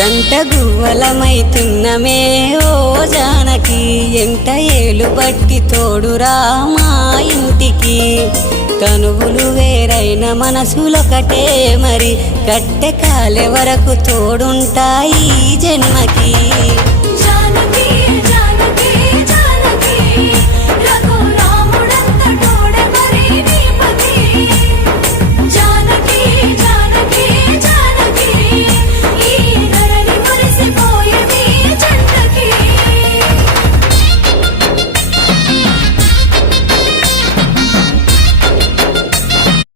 జంట గువ్వలమైతున్నమే ఓ జానకి ఎంట ఏలు బట్టి తోడురా మా ఇంటికి తనువులు వేరైన మనసులొకటే మరి కట్టె కాలే వరకు తోడుంటాయి జన్మకి